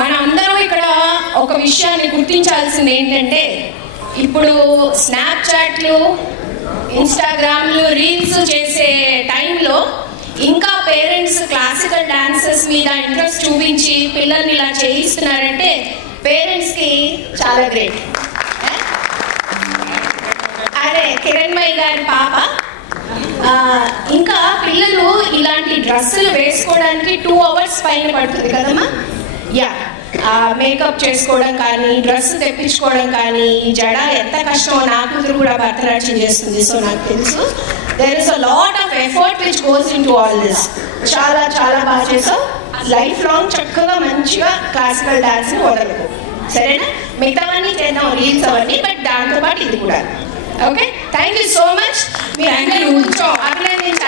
మనందరం ఇక్కడ ఒక విషయాన్ని గుర్తించాల్సింది ఏంటంటే, ఇప్పుడు స్నాప్చాట్లు, ఇన్స్టాగ్రామ్లు, రీల్స్ చేసే టైంలో ఇంకా పేరెంట్స్ క్లాసికల్ డాన్సెస్ మీద ఇంట్రెస్ట్ చూపించి పిల్లల్ని ఇలా చేయిస్తున్నారంటే పేరెంట్స్కి చాలా గ్రేట్. అదే కిరణ్మయి గారి పాప, ఇంకా పిల్లలు ఇలాంటి డ్రెస్సులు వేసుకోవడానికి 2 hours పైన పడుతుంది కదమ్మా. యా, మేకప్ చేసుకోవడం కానీ, డ్రెస్ తెప్పించుకోవడం కానీ, ఈ జడ ఎంత కష్టమో. నా కూతురు కూడా భరతనాట్యం చేస్తుంది, సో నాకు తెలుసు. There is a lot of effort which goes into all this. చాలా చాలా బాగా చేసావు. లైఫ్ లాంగ్ చక్కగా మంచిగా క్లాసికల్ డాన్స్ని వదలకు, సరేనా? మిగతావన్నీ చేద్దాం, రీల్స్ అవన్నీ, బట్ దాంతోపాటు ఇది కూడా. Okay, thank you so much. మీరు అందరూ కూర్చో అభినందించాలి.